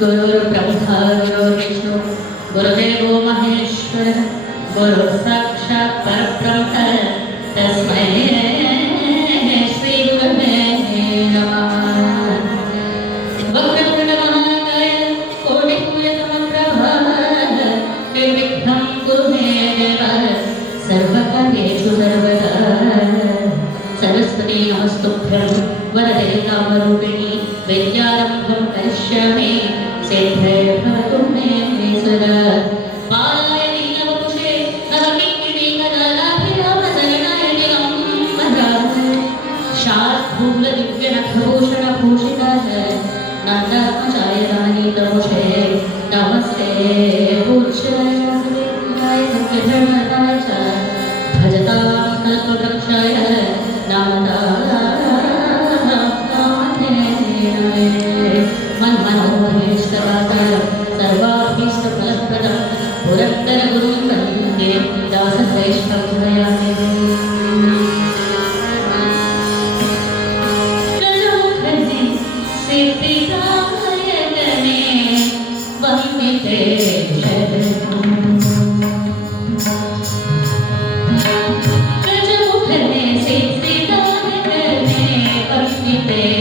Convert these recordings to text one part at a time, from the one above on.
गुरुर्ब्रह्मा गुरुर्विष्णु गुरुदेवो महेश्वर गुरु साक्षात् परब्रह्म तस्मै श्री गुरवे नमः। वक्रतुण्ड महाकाय कोटिसूर्यसमप्रभा निर्विघ्नं कुरु मे देव सर्वकार्येषु सर्वदा। सरस्वती नमस्तुभ्यं वरदे कामरूपिणी विद्यारम्भं करिष्यामि सिद्धिर्भवतु मे सदा। बालाय दीनवपुषे नवकिङ्किणीकदलाभिरामचरणाय दिगम्बराय शार्दूलदिव्यनखभूषणभूषिताय नन्दात्मजाय रानीतमुषे नमस्ते पूज्याय सत्यधर्मताय च भजतां कल्पवृक्षाय नमः। सर्वाभीष्टफलप्रदं पुरन्दरगुरुं वन्दे दासश्रेष्ठं हृदयामि। प्रलोभने सिद्धिदायकने वन्दिते प्रलोभने सिद्धिदायकने वन्दिते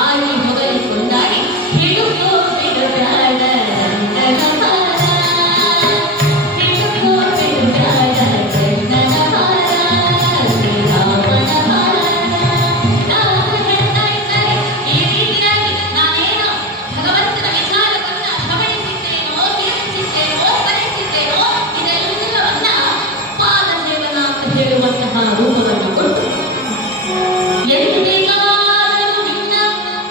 ಹಾಡಿ ಹೊಗಲಿ ಕೊಂಡಾಡಿ ಹಿಡುಕೋ ಬಿಡುಗಾಡ ರಂಗನ ಹಾರ ಹಿಡುಕೋ ಬಿಡುಗಾಡ ಕೃಷ್ಣನ ಹಾರ ಶ್ರೀರಾಮನ ಹಾರ. ನಾವು ಹೇಳ್ತಾ ಇದ್ದಾರೆ ಈ ರೀತಿಯಾಗಿ ನಾನೇನೋ ಭಗವಂತನ ವಿಚಾರವನ್ನ ಗಮನಿಸಿದ್ದೇನೋ ಧ್ಯಾನಿಸಿದ್ದೇನೋ ಕಲಿಸಿದ್ದೇನೋ ಇದೆಲ್ಲವನ್ನ ಪಾದ ಸೇವನ ಅಂತ ಹೇಳುವಂತಹ ರೂಪವನ್ನು ಕೊಟ್ಟು ಎಂದಿಗಾದರೂ ನಿನ್ನ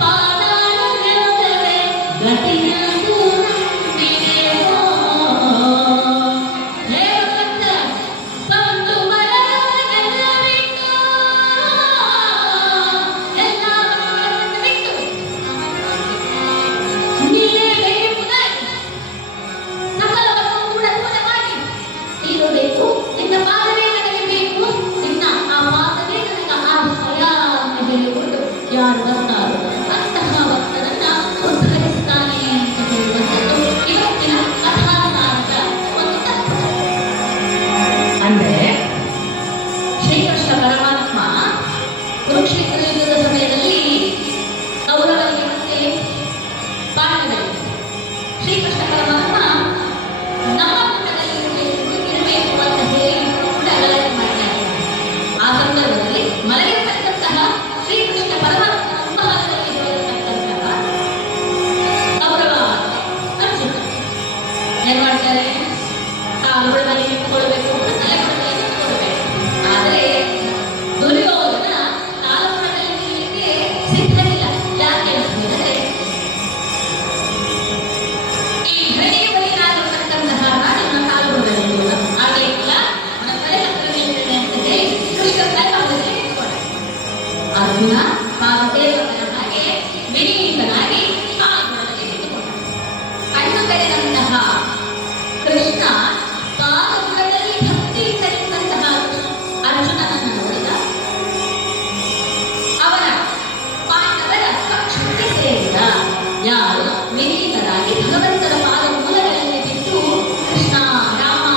ಪಾದಾರವಿಲ್ಲದೆ ಗತಿಯದು ನಂಬಿದೆಯೋ. ಹೇ ಭಕ್ತ, ಬಂಧು ಬಳಗವೆಲ್ಲ ಬಿಟ್ಟು, ಎಲ್ಲ ಬಂಧುಗಳನ್ನು ಬಿಟ್ಟು ನೀನೇ ಬೇಯುವುದಾಗಿ ಸಕಲವನ್ನು ಕೂಡ ದೂರ ಮಾಡಿ ನೀನು ಬೇಕು, ನಿನ್ನ ಪಾದವೇ ನನಗೆ ಬೇಕು, ನಿನ್ನ ಆ ಪಾದವೇ ನನಗೆ ಆಶ್ರಯ ಅಂತ ಹೇಳಿಕೊಂಡು ಯಾರು ಬರ್ತಾರೋ ಅಂತಹ ಭಕ್ತರನ್ನ ಉದ್ಧರಿಸ್ತಾನೆ ಅಂತ ಹೇಳುವಂಥದ್ದು ಇವತ್ತಿನ ಕಥಾಸಾರದ ಒಂದು ತತ್ವ. ಅಂದರೆ ಶ್ರೀಕೃಷ್ಣ ಪರಮಾತ್ಮ ಕುರುಕ್ಷೇತ್ರ ಯುದ್ಧದ ಸಮಯದಲ್ಲಿ ಕೌರವರಿಗೆ ಮತ್ತೆ ಪಾಂಡವರಿಗೆ ಶ್ರೀಕೃಷ್ಣ ಪರಮಾತ್ಮ ನಮ್ಮ ಕೂಟದಲ್ಲಿ ಇರಬೇಕು ಅಂತ ಹೇಳಿ ಕೂಡ ಗಲಾಟೆ ಮಾಡ್ತಾ ಇದ್ದಾರೆ. ಆ ಸಂದರ್ಭದಲ್ಲಿ ಮಲಗಿರ್ತಕ್ಕಂತಹ ಶ್ರೀಕೃಷ್ಣ ಪರಮಾತ್ಮ ಉಪಹಾರದಲ್ಲಿ ಹೋಗಿರ್ತಕ್ಕಂತಹ ಕೌರವ ಅರ್ಜುನ ಏನ್ ಮಾಡ್ತಾರೆ, ಕಾಲುಗಳಲ್ಲಿ ನಿಂತ್ಕೊಳ್ಬೇಕು ಅಂತ ತಲೆಗಳಲ್ಲಿ ನಿಂತ್ಕೊಳ್ಬೇಕು. ಆದರೆ ದುರ್ಯೋಧನ ಕಾಲುಗಳಲ್ಲಿ ನಿಲ್ಲಲಿಕ್ಕೆ ಸಿದ್ಧರಿಲ್ಲ. ಯಾಕೆ ಅಂತ ಹೇಳಿದ್ರೆ ಈ ಘಳಿಗೆ ಬಲಿಯಾಗಿರ್ತಕ್ಕಂತಹ ರಾಜನ ಕಾಲುಗಳಲ್ಲಿ ಹಾಗೆ ಇಲ್ಲ, ಅವನ ತಲೆ ಹತ್ರ ನಿಲ್ತೇನೆ ಅಂತ ಹೇಳಿ ಕೃಷ್ಣ ತಲೆಯಲ್ಲಿ ನಿಂತ್ಕೊಂಡ. ಅರ್ಜುನ ಪಾದಸೇವಕನ ಹಾಗೆ ವಿನೀತನಾಗಿ ಕಾಲುಗಳಲ್ಲಿ ನಿಂತುಕೊಂಡ. ಕಣ್ಣು ತೆರೆದಂತಹ ಕೃಷ್ಣ ಪಾದಗಳಲ್ಲಿ ಭಕ್ತಿಯಿಂದ ನಿಂತಹ ಅರ್ಜುನನನ್ನು ನೋಡಿದ. ಅವನ ಪಾಂಡವರ ಪಕ್ಷಕ್ಕೆ ಸೇರಿದ ಯಾರು ವಿನೀತರಾಗಿ ಭಗವಂತನ ಪಾದ ಮೂಲಗಳಲ್ಲಿ ಬಿದ್ದು ಕೃಷ್ಣ ರಾಮ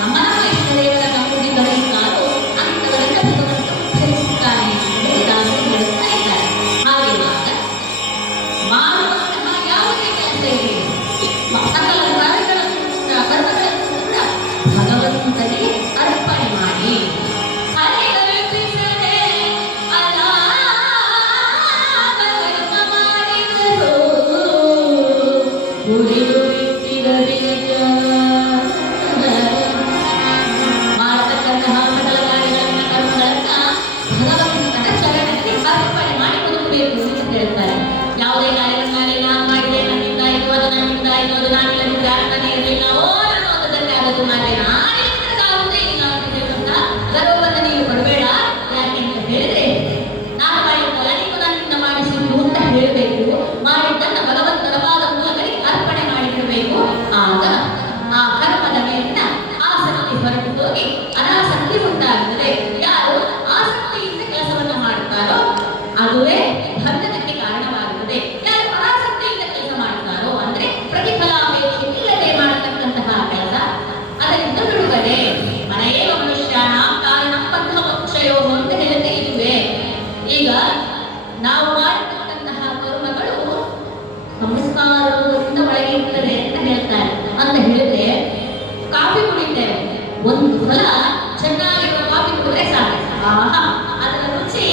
ನಮ್ಮ ಇಷ್ಟ ದೇವರ ನಂಬಿ ಬರೆಯುತ್ತಾರೋ ಅಂತವರೆಲ್ಲ ಭಗವಂತ ಉದ್ಧರಿಸುತ್ತಾನೆ ಅಂತ ಹೇಳಿ ದಾಸರು ಹೇಳುತ್ತಾ ಇದ್ದಾರೆ. ಹಾಗೆ ಮಾಡುವಂತಹ ಯಾವುದೇ ಕೆಲಸ ಇರಲಿ, ಸಕಲ ಕರ್ಮಗಳನ್ನು ಕೂಡ ಭಗವಂತನಿಗೆ ಅರ್ಪಣೆ ಮಾಡಿ. ಹರಿ ಕಲ್ಪಿಸದೆ ಅಲಾಭ ಮಾಡಿದರು ಉಳಿದು ಬಿಟ್ಟಿರಬೇಕು. ಮಾಡತಕ್ಕಂತಹ ಸಕಲ ಕಾರ್ಯಗಳನ್ನ ಕರ್ಮಗಳನ್ನ ಭಗವಂತನ ಚರಣಕ್ಕೆ ಅರ್ಪಣೆ ಮಾಡಿ ಬದುಕಬೇಕು ಅಂತ ಹೇಳ್ತಾರೆ. ಯಾವುದೇ ಕಾರ್ಯಗಳನ್ನಾಗಲಿ ನಾನು ಮಾಡಿದೆ, ನನ್ನಿಂದ ಆಯ್ತು, ಅದು ನನ್ನಿಂದ ಆಯ್ತು, ಅದು ನಾನಿಲ್ಲದಿದ್ರೆ ಆಗ್ತಾನೆ ಇರಲಿಲ್ಲ, ಓ ನಾನು ಓದೋದಕ್ಕೆ ಆಗೋದು ಮಾಡಿದೆ, ನಾನಿಲ್ಲದಾಗುವುದೇ ಇಲ್ಲ ಅಂತ ಹೇಳುವಂತ ಗರ್ವವನ್ನು ನೀವು ಕೊಡಬೇಡ. ಯಾಕೆ ಅಂತ ಹೇಳಿದ್ರೆ ನಾನು ಮಾಡಿದ್ದಲ್ಲ, ನೀವು ನನ್ನಿಂದ ಮಾಡಿಸಿದ್ದು ಅಂತ ಹೇಳಬೇಕು. ಮಾಡಿದ್ದನ್ನ ಭಗವಂತನ ಪಾದ ಮೂಲಗಳಿಗೆ ಅರ್ಪಣೆ ಮಾಡಿಬಿಡಬೇಕು. ಆಗ ಆ ಕರ್ಮದ ಮೇಲಿನ ಆಸಕ್ತಿ ಹೊರಟು ಹೋಗಿ ಅನಾಸಕ್ತಿ ಉಂಟಾಗುತ್ತದೆ. ಯಾರು ಆಸಕ್ತಿಯಿಂದ ಕೆಲಸವನ್ನು ಮಾಡುತ್ತಾರೋ ಅದುವೇ ಬಂಧನಕ್ಕೆ ಕಾರಣವಾಗುತ್ತದೆ. ಯಾರು ಅನಾಸಕ್ತಿಯಿಂದ ಕೆಲಸ ಮಾಡುತ್ತಾರೋ ಅಂದ್ರೆ ಪ್ರತಿಫಲಾಪೇಕ್ಷೆ ಇಲ್ಲದೆ ಮಾಡತಕ್ಕಂತಹ ಕೆಲಸ, ಅದರಿಂದ ಬಿಡುಗಡೆ. ಮನೆಯೇವ ಮನುಷ್ಯನ ಕಾರಣ ಬಂಧ ಮೋಕ್ಷಯೋ ಅಂತ ಹೇಳುತ್ತೆ. ಇದುವೇ ಈಗ ನಾವು ಮಾಡತಕ್ಕಂತಹ ಕರ್ಮಗಳು ಸಂಸ್ಕಾರದಿಂದ ಒಳಗೆ ಇರ್ತದೆ ಅಂತ ಹೇಳ್ತಾರೆ. ಅಂತ ಹೇಳಿದ್ರೆ ಕಾಫಿ ಕುಡಿತೇವೆ, ಒಂದು ಸಲ ಚೆನ್ನಾಗಿರುವ ಕಾಫಿ ಕುಡಿದ್ರೆ ಸಾಕು, ಆಹಾ ಅದರ ರುಚಿ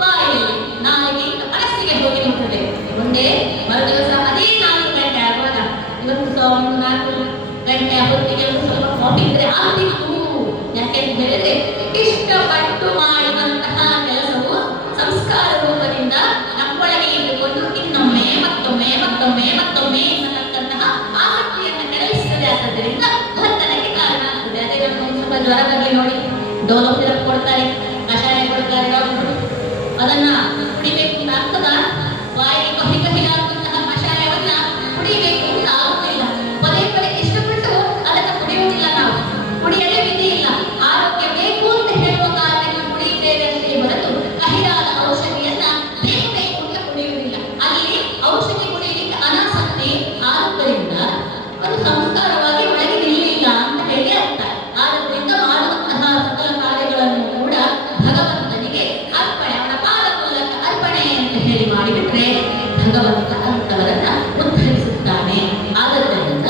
ಬಾಯಲ್ಲಿ ನಾಲಿಗೆಯಿಂದ ಮನಸ್ಸಿಗೆ ಹೋಗಿ ನಿಂತದೆ. ಒಂದೇ ಮರುದಿವಸ ಅದೇ 4 ಗಂಟೆ ಆಗುವಾಗ ಇವತ್ತು 4 ಗಂಟೆ ಹೊತ್ತಿಗೆ ಒಂದು ಸ್ವಲ್ಪ ಕಾಫಿ ಇದ್ರೆ ಆಗ್ತಿತ್ತು. ಯಾಕೆ ಅಂತ ಹೇಳಿದ್ರೆ ಇಷ್ಟಪಟ್ಟು ಮಾಡಿದಂತಹ ಕೆಲಸವು ಸಂಸ್ಕಾರ ರೂಪದಿಂದ ನಮ್ಮೊಳಗೆ ಇಟ್ಟುಕೊಂಡು ಇನ್ನೊಮ್ಮೆ ಮತ್ತೊಮ್ಮೆ ಮತ್ತೊಮ್ಮೆ ಮತ್ತೊಮ್ಮೆ ಎನ್ನತಕ್ಕಂತಹ ಆಸಕ್ತಿಯನ್ನು ಕೆರಳಿಸುತ್ತದೆ. ಆದ್ದರಿಂದ ಬಂಧನಕ್ಕೆ ಕಾರಣ ಆಗ್ತದೆ. ಅದೇ ನಮ್ಗೆ ಸ್ವಲ್ಪ ಜ್ವರ ಬರಲಿ ನೋಡಿ, ಡೋಲೋ ಸಿರಪ್ ಕೊಡ್ತಾರೆ, ಕಷಾಯ ಕೊಡ್ತಾರೆ ಡಾಕ್ಟರು, ಅದನ್ನ ಕುಡಿಬೇಕು ಅಂತ ಆಗ್ತದ? ವಾಯಿಗೆ ಕಹಿ ಕಹಿಯಾದಂತಹ ಕಷಾಯವನ್ನ ಕುಡಿಬೇಕು ಅಂತ ಆಗುತ್ತಿಲ್ಲ. ಪದೇ ಪದೇ ಇಷ್ಟಪಟ್ಟು ಅದನ್ನ ಕುಡಿಯುವುದಿಲ್ಲ. ನಾವು ಕುಡಿಯಲೇ ವಿಧಿ ಇಲ್ಲ. ಆರೋಗ್ಯ ಬೇಕು ಅಂತ ಹೇಳುವ ಕಾರಣಕ್ಕೆ ಕುಡಿಯುತ್ತೇವೆ ಅಷ್ಟೇ ಹೊರತು ಕಹಿಯಾದ ಔಷಧಿಯನ್ನ ಬೇಕು ಬೇಕು ಅಂತ ಕುಡಿಯುವುದಿಲ್ಲ. ಅಲ್ಲಿ ಔಷಧಿ ಕುಡಿಯಲಿಕ್ಕೆ ಅನಾಸಕ್ತಿ ಆಗುವುದರಿಂದ ಅದು ಸಂಸ್ಕಾರವಾಗಿ ಒಳಗೆ ನಿಲ್ಲಿಲ್ಲ ಅಂತ ಹೇಳಿ ಅರ್ಥ. ಆದ್ದರಿಂದ ಮಾಡುವಂತಹ ಸಕಲ ಕಾರ್ಯಗಳನ್ನು ಭಗವಂತ ಅಂತವರನ್ನ ಉದ್ಧರಿಸುತ್ತಾನೆ. ಆದ್ದರಿಂದ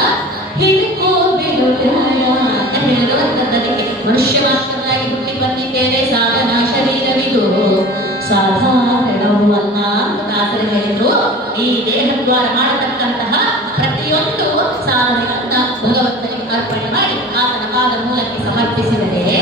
ಹಿಡಿಕೋ ಬಿಡು ನ್ಯಾಯ ಅಂತ ಹೇಳಿದವಂತದ್ದಕ್ಕೆ ಮನುಷ್ಯ ಮಾತ್ರವಾಗಿ ಹುಟ್ಟಿ ಬಂದಿದ್ದೇನೆ, ಸಾಧನ ಶರೀರವಿದು ಸಾಧಾರಣವಲ್ಲ ಅಂತ ದಾಸರು ಹೇಳಿದ್ರು. ಈ ದೇಹದ್ವಾರ ಮಾಡತಕ್ಕಂತಹ ಪ್ರತಿಯೊಂದು ಸಾಧನೆಗಳನ್ನ ಭಗವಂತನಿಗೆ ಅರ್ಪಣೆ ಮಾಡಿ ಆತನ ಪಾದ ಮೂಲಕ್ಕೆ ಸಮರ್ಪಿಸಿದರೆ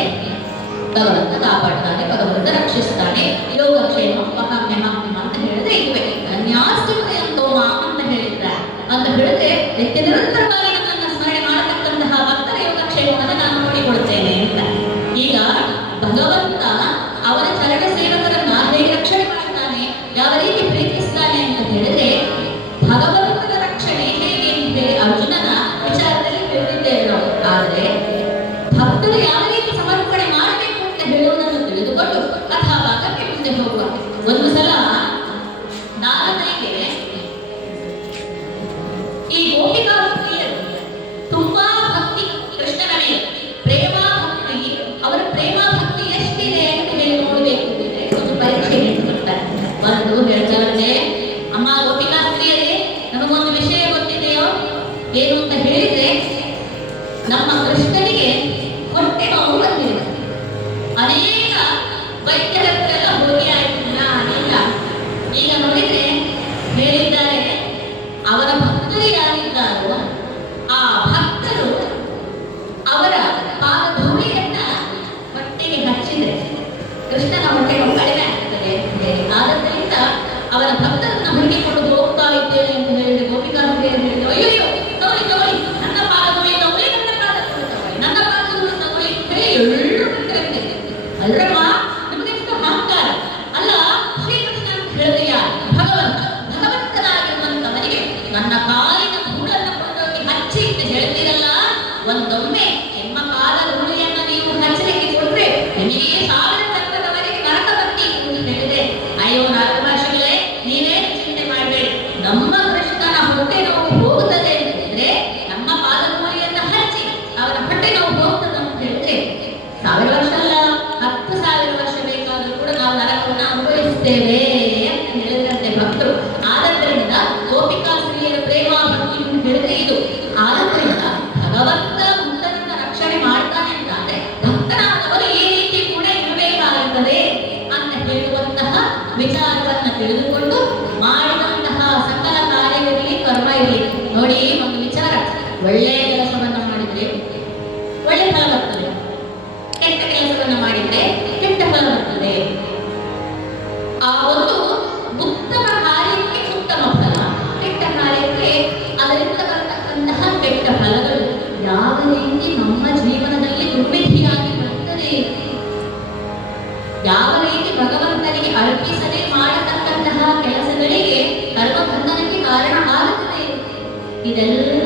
ಭಗವಂತ ಕಾಪಾಡ್ತಾನೆ, ಭಗವಂತ ರಕ್ಷಿಸ್ತಾನೆ. ಯೋಗಕ್ಷೇಮ ಮಹಾಮ್ಯಮಾಮ್ಯಮ ಅಂತ ಹೇಳಿದ್ರೆ ಇದುವೆ ಧನ್ಯಾಸ್ತುತೆ ಅಂತೋಮ ಅಂತ ಹೇಳಿದ್ದಾರೆ. ಅಂತ ಹೇಳಿದ್ರೆ ನಿತ್ಯ ನಿರಂತರವಾಗಿ ನನ್ನನ್ನು ಸ್ಮರಣೆ ಮಾಡತಕ್ಕಂತಹ ಭಕ್ತರ ಯೋಗಕ್ಷೇಮವನ್ನು ನಾನು ನೋಡಿಕೊಳ್ತೇನೆ ಅಂತ. ಈಗ ಭಗವಂತ ಅವನ ಚರಣ ಸೇವಕರನ್ನ ಹೇಗೆ ರಕ್ಷಣೆ ಮಾಡ್ತಾನೆ, ಯಾವ ರೀತಿ ಪ್ರೀತಿಸ್ತಾನೆ ಅಂತ ಹೇಳಿದ್ರೆ ಭಗವಂತನ ರಕ್ಷಣೆ ಹೇಗೆ ಅಂದ್ರೆ ಅರ್ಜುನನ ವಿಚಾರದಲ್ಲಿ ತಿಳಿದಿದ್ದೇವೆ ನಾವು. ಆದರೆ ಭಕ್ತರು ಯಾವ ರೀತಿ ಸಮರ್ಪಣೆ ಮಾಡಬೇಕು ಅಂತ ಹೇಳುವುದನ್ನು ತಿಳಿದುಕೊಂಡು ಕಥಾಭಾಗಕ್ಕೆ ಮುಂದೆ ಹೋಗುವ. ಒಂದು ಸಲ ನಾರದನಿಗೆ ಈ ಗೋಪಿಕಾ ಪ್ರಿಯರು ತುಂಬಾ ಭಕ್ತಿ ಕೃಷ್ಣನ ಮೇಲೆ ಪ್ರೇಮ ಭಕ್ತಿ, ಅವರ ಪ್ರೇಮ ಭಕ್ತಿ ಎಷ್ಟಿದೆ ಅಂತ ಹೇಳಿ ನೋಡಬೇಕು ಅಂದ್ರೆ ಒಂದು ಪರೀಕ್ಷೆ ಇಟ್ಕೊಳ್ತಾರೆ. ಒಂದು ಹೇಳ್ತಾರಂತೆ, ಅಮ್ಮ ಗೋಪಿಕಾ ಸ್ತ್ರೀಯರೇ, ನಮಗೊಂದು ವಿಷಯ ಗೊತ್ತಿದೆಯೋ ಏನು ಅಂತ ಹೇಳಿದ್ರೆ ನಮ್ಮ ಕೃಷ್ಣನಿಗೆ ಹೊಟ್ಟೆ ನೋವು ಬಂದಿದೆ. ಅನೇಕ ವೈದ್ಯರ ಹತ್ರೆಲ್ಲ ಹೋಗಿ ಆಯ್ತಿಲ್ಲ, ಅನಿಲ್ಲ. ಈಗ ನೋಡಿದ್ರೆ ಹೇಳಿದ್ದಾರೆ ಅವರ ಭಕ್ತರು ಯಾರಿದ್ದಾರೋ ಆ ಭಕ್ತರು ಅವರ ಪಾದಧೂಳಿಯನ್ನ ಹೊಟ್ಟೆಗೆ ಹಚ್ಚಿದ್ರೆ ಕೃಷ್ಣನ ಹೊಟ್ಟೆ ನೋವು ಕಡಿಮೆ ಆಗ್ತದೆ. ಆದ್ದರಿಂದ ಅವರ ಭಕ್ತರನ್ನ ಹುಡುಕಿಕೊಂಡು ಹೋಗ್ತಾ ಇದ್ದೇನೆ ಅಂತ ಹೇಳಿದ್ರೆ ಗೋಪಿಕಾ ಹೇಳಿದ್ರು, ಅಯ್ಯೋ ತಗೊಳ್ಳಿ ತಗೊಳ್ಳಿ, ನನ್ನ ಪಾದಧೂಳಿ ತಗೊಳ್ಳಿ, ನನ್ನ ಪಾದಧೂಳಿ ತಗೊಳ್ಳಿ, ನನ್ನ ಪಾದಧೂಳಿ ತಗೊಳ್ಳಿ ಎಳ್ಳು ಬಿಟ್ಟಿರುತ್ತೆ. ಅಲ್ರಮ್ಮ, ನಿಮಗೆಷ್ಟು ಅಹಂಕಾರ ಅಲ್ಲ. ಶ್ರೀಕೃಷ್ಣ ಅಂತ ಹೇಳಿದೆಯಾ ಭಗವಂತನಾಗಿರುವಂತವನಿಗೆ ನನ್ನ ಕಾಲಿನ ಧೂಳನ್ನು ಕೊಂಡೋಗಿ ಹಚ್ಚಿ ಅಂತ ಹೇಳ್ತೀರಲ್ಲ, ಒಂದೊಮ್ಮೆ ನಿಮ್ಮ ಕಾಲ ಧೂಳಿಯನ್ನ ನೀವು ಹಚ್ಚಲಿಕ್ಕೆ ಕೊಟ್ರೆ ನಿಮಗೆ 1000 ಚಕ್ರದವರೆಗೆ ನರಕ ಬರ್ತಿ ಅಂತ ಹೇಳಿದೆ. ಅಯ್ಯೋ ನಾರದಮಹರ್ಷಿಗಳೇ, ನೀವೇ ಚಿಂತೆ ಮಾಡಬೇಡಿ, ನಮ್ಮ ಕೃಷ್ಣನ ಹೊಟ್ಟೆ ನೋವು ಹೋಗುತ್ತದೆ ಅಂತಂದ್ರೆ ನಮ್ಮ ಪಾದಧೂಳಿಯನ್ನ ಹಚ್ಚಿ ಅವರ ಹೊಟ್ಟೆ ನೋವು ಹೋಗ್ತದೆ ಅಂತ ಹೇಳಿದ್ರೆ 1000 ವರ್ಷ ಅಲ್ಲ 10,000 ವರ್ಷ ಬೇಕಾದರೂ ಕೂಡ ನಾವು ನರಕವನ್ನು ಅನುಭವಿಸ್ತೇವೆ ಅಂತ ಹೇಳಿದ್ರಂತೆ ಭಕ್ತರು. ಆದ್ದರಿಂದ ಗೋಪಿಕಾ ಸ್ತ್ರೀಯರ ಪ್ರೇಮ ಭಕ್ತಿ ಅಂತ ಹೇಳಿದ್ರೆ ಇದು. ಆದ್ದರಿಂದ ಭಗವಂತ ಭಕ್ತರನ್ನ ರಕ್ಷಣೆ ಮಾಡ್ತಾನೆ ಅಂತಾದ್ರೆ ಭಕ್ತನಾದವರು ಈ ರೀತಿ ಕೂಡ ಇರಬೇಕಾಗುತ್ತದೆ ಅಂತ ಹೇಳುವಂತಹ ವಿಚಾರವನ್ನ ತಿಳಿದುಕೊಂಡು ಮಾಡಿದಂತಹ ಸಕಲ ಕಾರ್ಯಗಳಲ್ಲಿ ಕರ್ಮ ಇರಲಿ. ನೋಡಿ, ಒಂದು ವಿಚಾರ, ಒಳ್ಳೆಯ ಕೆಲಸವನ್ನ ಮಾಡಿದ್ರೆ ಒಳ್ಳೆ ಫಲ ಬರ್ತದೆ, ಕೆಟ್ಟ ಕೆಲಸವನ್ನ ಮಾಡಿದ್ರೆ ಕೆಟ್ಟ ಫಲ ಬರ್ತದೆ. ಆ ಒಂದು ಉತ್ತಮ ಕಾರ್ಯಕ್ಕೆ ಉತ್ತಮ ಫಲ, ಕೆಟ್ಟ ಕಾರ್ಯಕ್ಕೆ ಅದರಿಂದ ಬರತಕ್ಕಂತಹ ಕೆಟ್ಟ ಫಲಗಳು ಯಾವ ರೀತಿ ನಮ್ಮ ಜೀವನದಲ್ಲಿ ದುರ್ವಿಧಿಯಾಗಿ ಬರ್ತದೆ, ಯಾವ ರೀತಿ ಭಗವಂತನಿಗೆ ಅರ್ಪಿಸದೆ ಮಾಡತಕ್ಕಂತಹ ಕೆಲಸಗಳಿಗೆ ಕರ್ಮಬಂಧನಕ್ಕೆ ಕಾರಣ ಆಗುತ್ತದೆ. ಇದೆಲ್ಲ